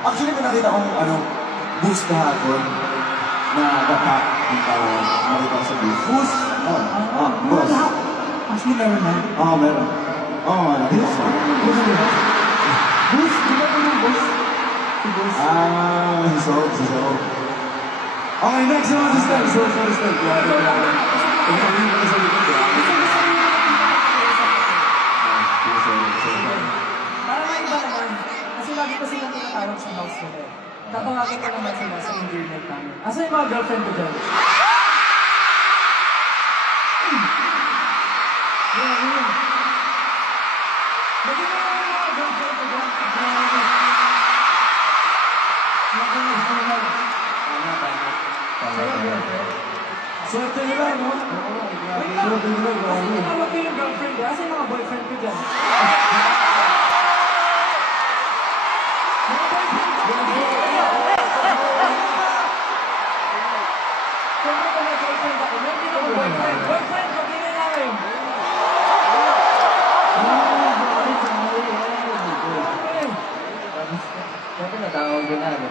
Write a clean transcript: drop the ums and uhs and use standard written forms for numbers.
Actually, may nakita kong boost kahapon na dapa yung tawag. Nakita ko sa boost. Bus! Boss. Actually, meron na. Meron. Nakita ko. Bus? Di ba ito yung bus? Si bus? Si So. Okay, next naman si Stel. So, Stel. Para may iba naman, kasi lagi ko silang tinatawag sa house nila. Tatawagin ko naman sila sa internet namin. Asa yung mga girlfriend ko dyan? Yun. Lagi na yung mga girlfriend ko dyan. Nakinis ko naman. Sa'yo girlfriend? Swerte nila, no? Wait lang. Kasi tinawag ko yung girlfriend ko. Asa yung mga boyfriend ko dyan? Siyempre kung may girlfriend ako, may hindi ako boyfriend. Boyfriend, pag-ingay namin. Siyempre natawag ko na, no?